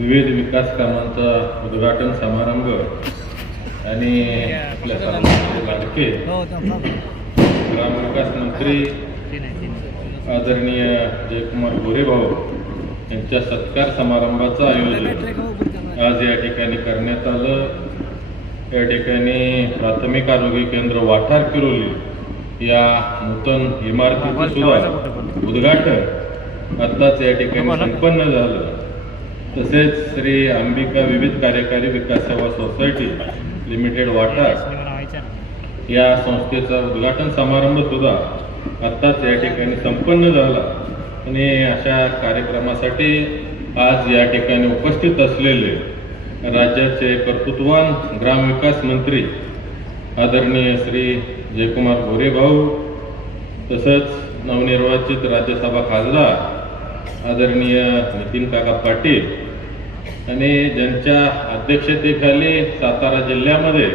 विविध विकास कामांचा उद्घाटन समारंभ आणि आपल्या लाडके ग्रामविकास मंत्री आदरणीय जयकुमार गोरेभाऊ यांच्या सत्कार समारंभाचं आयोजन आज या ठिकाणी करण्यात आलं. या ठिकाणी प्राथमिक आरोग्य केंद्र वाठार किरोली या नूतन इमारतीचं सुद्धा उद्घाटन आत्ताच या ठिकाणी संपन्न झालं. तसेच श्री अंबिका विविध कार्यकारी विकास सेवा सोसायटी लिमिटेड वाटा या संस्थेचा उद्घाटन समारंभ सुद्धा आत्ताच या ठिकाणी संपन्न झाला. आणि अशा कार्यक्रमासाठी आज या ठिकाणी उपस्थित असलेले राज्याचे कर्तृत्वान ग्रामविकास मंत्री आदरणीय श्री जयकुमार गोरेभाऊ तसंच नवनिर्वाचित राज्यसभा खासदार आदरणीय नितीन काका पाटील आणि ज्यांच्या अध्यक्षतेखाली सातारा जिल्ह्यामध्ये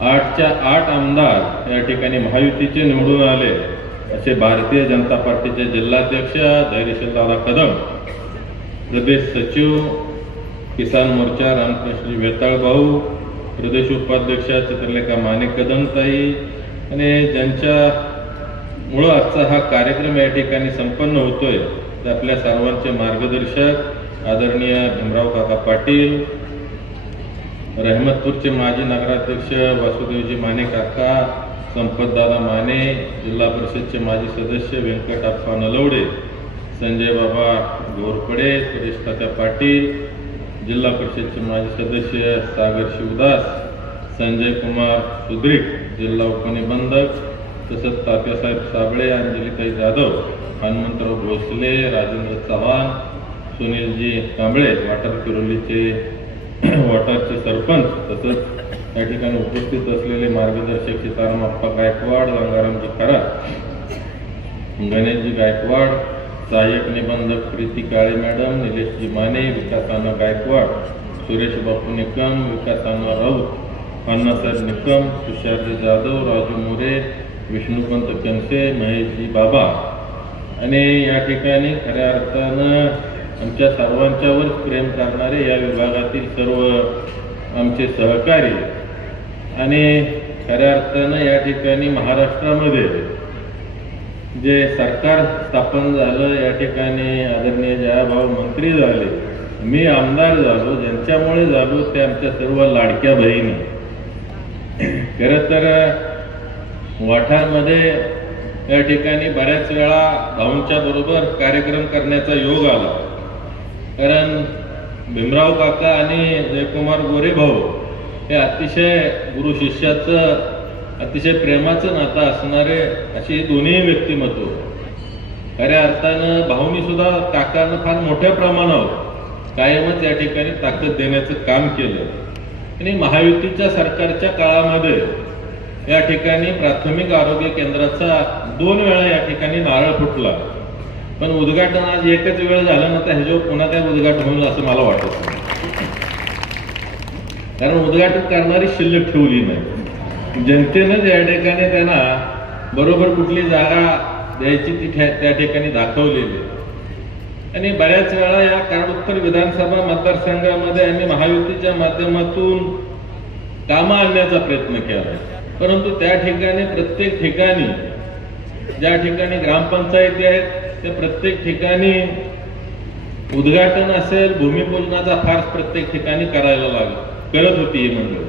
आठच्या आठ आमदार या ठिकाणी महायुतीचे निवडून आले असे भारतीय जनता पार्टीचे जिल्हाध्यक्ष धैर्यशीलदादा कदम प्रदेश सचिव किसान मोर्चा रामकृष्णजी वेताळ भाऊ प्रदेश उपाध्यक्ष चित्रलेखा माने कदमताई आणि ज्यांच्या मुळं आजचा हा कार्यक्रम या ठिकाणी संपन्न होतोय. तर आपल्या सर्वांचे मार्गदर्शक आदरणीय भीमराव काका पाटील रहमतपूरचे माजी नगराध्यक्ष वासुदेवजी माने काका संपतदादा माने जिल्हा परिषदचे माजी सदस्य व्यंकटप्पा नलवडे संजय बाबा घोरपडे सुरेश काका पाटील जिल्हा परिषदचे माजी सदस्य सागर शिवदास संजय कुमार सुद्रीक जिल्हा उपनिबंधक तसंच तात्यासाहेब साबळे अंजलिताई जाधव हनुमंतराव भोसले राजेंद्र चव्हाण सुनीलजी कांबळे वाटर किरोलीचे वाटारचे सरपंच तसंच या ठिकाणी उपस्थित असलेले मार्गदर्शक सीताराम अप्पा गायकवाड गंगारामजी खरात गणेशजी गायकवाड सहाय्यक निबंधक प्रीती काळे मॅडम निलेशजी माने विकासाना गायकवाड सुरेश बापू निकम विकासाना राऊत अण्णासाहेब निकम तुषारजी जाधव राजू मोरे विष्णुपंत कनसे महेशजी बाबा. आणि या ठिकाणी खऱ्या अर्थानं आमच्या सर्वांच्यावर प्रेम करणारे या विभागातील सर्व आमचे सहकारी. आणि खऱ्या अर्थानं या ठिकाणी महाराष्ट्रामध्ये जे सरकार स्थापन झालं या ठिकाणी आदरणीय जयाभाऊ मंत्री झाले मी आमदार झालो ज्यांच्यामुळे झालो ते आमच्या सर्व लाडक्या बहिणी. खरं तर वाठारमध्ये या ठिकाणी बऱ्याच वेळा भाऊंच्या बरोबर कार्यक्रम करण्याचा योग आला. कारण भीमराव काका आणि जयकुमार गोरे भाऊ हे अतिशय गुरु शिष्याचं अतिशय प्रेमाचं नातं असणारे अशी दोन्ही व्यक्तिमत्व. खऱ्या अर्थानं भाऊनी सुद्धा काकानं फार मोठ्या प्रमाणावर कायमच या ठिकाणी ताकद देण्याचं काम केलं. आणि महायुतीच्या सरकारच्या काळामध्ये या ठिकाणी प्राथमिक आरोग्य केंद्राचा दोन वेळा या ठिकाणी नारळ फुटला. पण उद्घाटन आज एकच वेळ झालं ना तर ह्याच्यावर पुन्हा काय उद्घाटन होईल असं मला वाटत नाही. कारण उद्घाटन करणारी शिल्लक ठेवली नाही. जनतेनं या ठिकाणी त्यांना बरोबर कुठली जागा द्यायची ती त्या ठिकाणी दाखवलेली. आणि बऱ्याच वेळा या काळोत्तर विधानसभा मतदारसंघामध्ये आम्ही महायुतीच्या माध्यमातून कामं आणण्याचा प्रयत्न केला. परंतु त्या ठिकाणी प्रत्येक ठिकाणी ज्या ठिकाणी ग्रामपंचायती आहेत त्या प्रत्येक ठिकाणी उद्घाटन असेल भूमिपूजनाचा फार प्रत्येक ठिकाणी करायला लागला. करत होती ही मंडळ.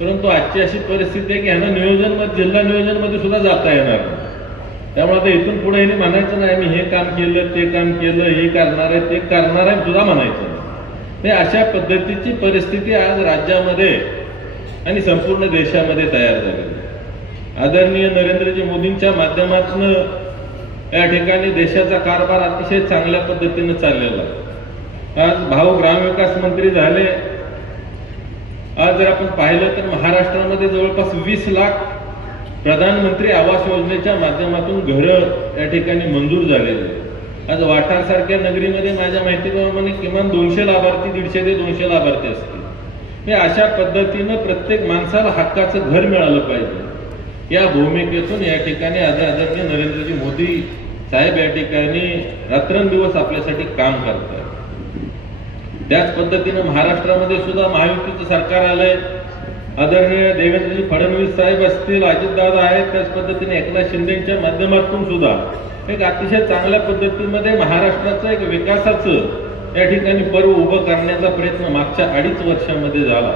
परंतु आजची अशी परिस्थिती आहे की ह्यांना नियोजन जिल्हा नियोजनमध्ये सुद्धा जाता येणार नाही. त्यामुळे आता इथून पुढे हिने म्हणायचं नाही मी हे काम केलं ते काम केलं हे करणार आहे ते करणार आहे सुद्धा म्हणायचं नाही. अशा पद्धतीची परिस्थिती आज राज्यामध्ये आणि संपूर्ण देशामध्ये तयार झालेली आदरणीय नरेंद्रजी मोदींच्या माध्यमातून या ठिकाणी देशाचा कारभार अतिशय चांगल्या पद्धतीने चाललेला. आज भाऊ ग्रामविकास मंत्री झाले. आज जर आपण पाहिलं तर महाराष्ट्रामध्ये जवळपास वीस लाख प्रधानमंत्री आवास योजनेच्या माध्यमातून घरं या ठिकाणी मंजूर झालेले आज वाठारसारख्या नगरीमध्ये माझ्या माहितीप्रमाणे किमान दोनशे लाभार्थी दीडशे ते दोनशे लाभार्थी असतील. हे अशा पद्धतीनं प्रत्येक माणसाला हक्काचं घर मिळालं पाहिजे. या भूमिकेतून या ठिकाणी आदर आदरणीय नरेंद्रजी मोदी साहेब या ठिकाणी रात्रंदिवस आपल्यासाठी काम करतात. त्याच पद्धतीनं महाराष्ट्रामध्ये सुद्धा महायुतीचं सरकार आलंय. आदरणीय देवेंद्रजी फडणवीस साहेब असतील अजितदादा आहेत त्याच पद्धतीने एकनाथ शिंदेच्या माध्यमातून सुद्धा एक अतिशय चांगल्या पद्धतीमध्ये महाराष्ट्राचं एक विकासाचं या ठिकाणी पर्व उभं करण्याचा प्रयत्न मागच्या अडीच वर्षामध्ये झाला.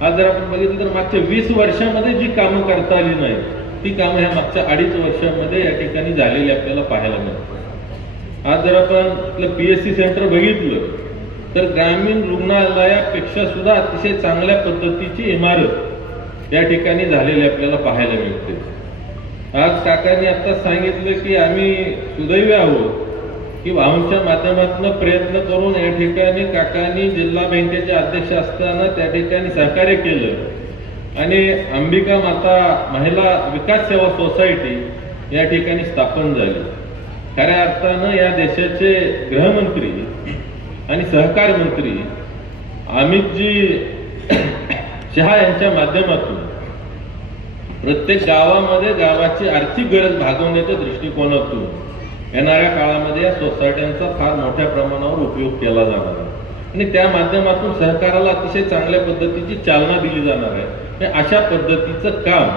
आज जर आपण बघितलं तर मागच्या वीस वर्षामध्ये जी कामं करता आली नाही ती कामं ह्या मागच्या अडीच वर्षामध्ये या ठिकाणी झालेली आपल्याला पाहायला मिळतात. आज जर आपण आपलं पी एस सी सेंटर बघितलं तर ग्रामीण रुग्णालयापेक्षा सुद्धा अतिशय चांगल्या पद्धतीची इमारत या ठिकाणी झालेली आपल्याला पाहायला मिळते. आज काकांनी आता सांगितलं की आम्ही सुदैव आहोत. की भाऊंच्या माध्यमातून प्रयत्न करून या ठिकाणी काकांनी जिल्हा बँकेचे अध्यक्ष असताना त्या ठिकाणी सहकार्य केलं. आणि अंबिका माता महिला विकास सेवा सोसायटी या ठिकाणी स्थापन झाली. खऱ्या अर्थानं या देशाचे गृहमंत्री आणि सहकार मंत्री अमितजी शहा यांच्या माध्यमातून प्रत्येक गावामध्ये गावाची आर्थिक गरज भागवण्याच्या दृष्टिकोनातून येणाऱ्या काळामध्ये या सोसायट्यांचा फार मोठ्या प्रमाणावर उपयोग केला जाणार आहे. आणि त्या माध्यमातून सहकाराला अतिशय चांगल्या पद्धतीची चालना दिली जाणार आहे. अशा पद्धतीचं काम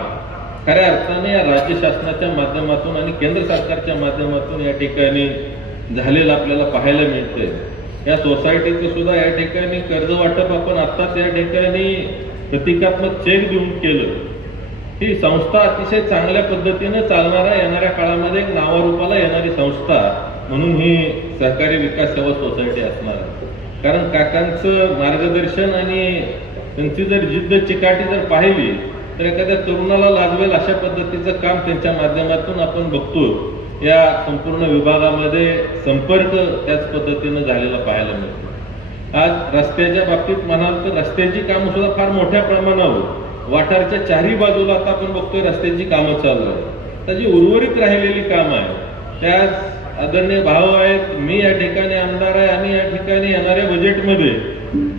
खऱ्या अर्थाने या राज्य शासनाच्या माध्यमातून आणि केंद्र सरकारच्या माध्यमातून या ठिकाणी झालेलं आपल्याला पाहायला मिळतंय. या सोसायटीचं सुद्धा या ठिकाणी कर्ज वाटप आपण आत्ताच या ठिकाणी प्रतिकात्मक चेक देऊन केलं. ही संस्था अतिशय चांगल्या पद्धतीनं चालणाऱ्या येणाऱ्या काळामध्ये एक नावारूपाला येणारी संस्था म्हणून ही सहकारी विकास सेवा सोसायटी असणार आहे. कारण काकांचं मार्गदर्शन आणि त्यांची जर जिद्द चिकाटी जर पाहिली तर एखाद्या तरुणाला लाजवेल अशा पद्धतीचं काम त्यांच्या माध्यमातून आपण बघतो या संपूर्ण विभागामध्ये संपर्क त्याच पद्धतीनं झालेला पाहायला मिळतो आज रस्त्याच्या बाबतीत म्हणाल तर रस्त्याची कामं सुद्धा फार मोठ्या प्रमाणावर वाठारच्या चारही बाजूला आता आपण बघतोय रस्त्यांची कामं चालू आहेत. तर जी उर्वरित राहिलेली कामं आहेत त्यात आदरणीय भाव आहेत मी या ठिकाणी आणणार आहे आणि या ठिकाणी येणाऱ्या बजेटमध्ये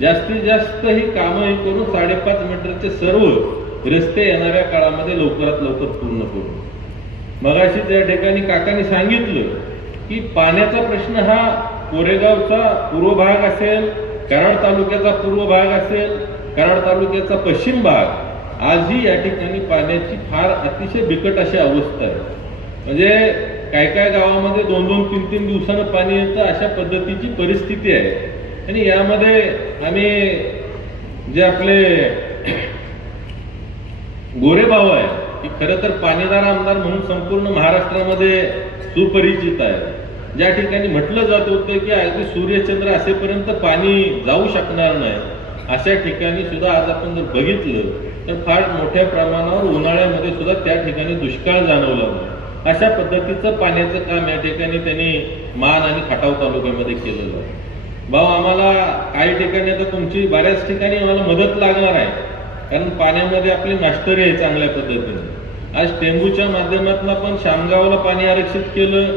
जास्तीत जास्त ही कामं ही करून साडेपाच मीटरचे सर्व रस्ते येणाऱ्या काळामध्ये लवकरात लवकर पूर्ण करू. मगाशी त्या ठिकाणी काकांनी सांगितलं की पाण्याचा प्रश्न हा कोरेगावचा पूर्व भाग असेल कराड तालुक्याचा पूर्व भाग असेल कराड तालुक्याचा पश्चिम भाग आजही या ठिकाणी पाण्याची फार अतिशय बिकट अशी अवस्था आहे. म्हणजे काय काय गावामध्ये दोन दोन तीन तीन दिवसानं पाणी येतं अशा पद्धतीची परिस्थिती आहे. आणि यामध्ये आम्ही जे आपले गोरे भाऊ आहे की खरं तर पाणीदार आमदार म्हणून संपूर्ण महाराष्ट्रामध्ये सुपरिचित आहे. ज्या ठिकाणी म्हटलं जात होतं की अगदी सूर्यचंद्र असेपर्यंत पाणी जाऊ शकणार नाही अशा ठिकाणी सुद्धा आज आपण जर बघितलं तर फार मोठ्या प्रमाणावर उन्हाळ्यामध्ये सुद्धा त्या ठिकाणी दुष्काळ जाणवला नाही अशा पद्धतीचं पाण्याचं काम या ठिकाणी त्यांनी मान आणि खटाव तालुक्यामध्ये केलेलं भाऊ आम्हाला काही ठिकाणी आता तुमची बऱ्याच ठिकाणी आम्हाला मदत लागणार आहे. कारण पाण्यामध्ये आपली मास्टरी आहे चांगल्या पद्धतीने. आज टेंबूच्या माध्यमातून आपण शामगावला पाणी आरक्षित केलं.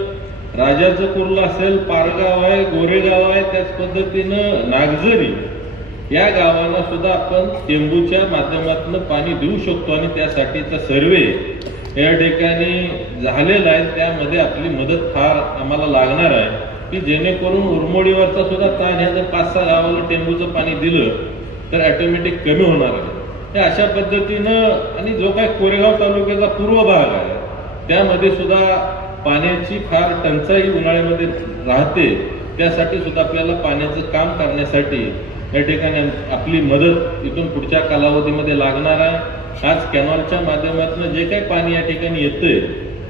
राजाचं कुर्ला असेल पारगाव आहे गोरेगाव आहे त्याच पद्धतीनं नागझरी. या गावांना सुद्धा आपण टेंबूच्या माध्यमातून पाणी देऊ शकतो आणि त्यासाठीचा सर्वे या ठिकाणी झालेला आहे. त्यामध्ये आपली मदत फार आम्हाला लागणार आहे. की जेणेकरून उरमोडीवरचा सुद्धा ताण ह्या जर पाच सहा गावाला टेंबूचं पाणी दिलं तर ॲटोमॅटिक कमी होणार आहे. तर अशा पद्धतीनं आणि जो काय कोरेगाव तालुक्याचा पूर्व भाग आहे त्यामध्ये सुद्धा पाण्याची फार टंचाई उन्हाळ्यामध्ये राहते. त्यासाठी सुद्धा आपल्याला पाण्याचं काम करण्यासाठी या ठिकाणी आपली मदत इथून पुढच्या कालावधीमध्ये लागणार आहे. आज कॅनॉलच्या माध्यमातून जे काही पाणी या ठिकाणी येतंय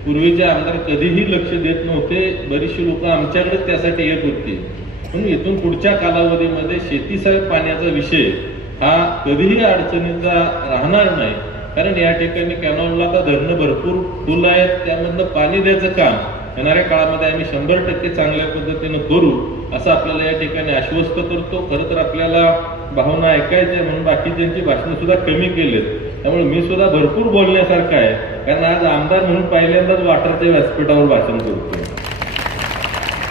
पूर्वीचे आमदार कधीही लक्ष देत नव्हते. बरीचशी लोक आमच्याकडेच त्यासाठी येत होती. म्हणून इथून पुढच्या कालावधीमध्ये शेतीसह पाण्याचा विषय हा कधीही अडचणीचा राहणार नाही. कारण या ठिकाणी कॅनॉलला तर धरणं भरपूर फुल आहेत. त्यामधनं पाणी द्यायचं काम येणाऱ्या काळामध्ये आम्ही शंभर टक्के चांगल्या पद्धतीनं करू. असं आपल्याला या ठिकाणी आश्वस्त करतो. खरं तर आपल्याला भावना ऐकायच्या म्हणून बाकीच्यांची भाषणं सुद्धा कमी केलेत. त्यामुळे मी सुद्धा भरपूर बोलण्यासारखं आहे. कारण आज आमदार म्हणून पहिल्यांदाच वाटरच्या व्यासपीठावर भाषण करतो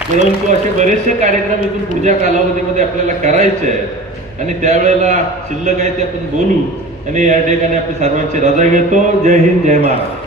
परंतु असे बरेचसे कार्यक्रम इथून पुढच्या कालावधीमध्ये आपल्याला करायचे आहेत. आणि त्यावेळेला शिल्लक आहे ते आपण बोलू. आणि या ठिकाणी आपली सर्वांची रजा घेतो. जय हिंद जय महाराष्ट्र.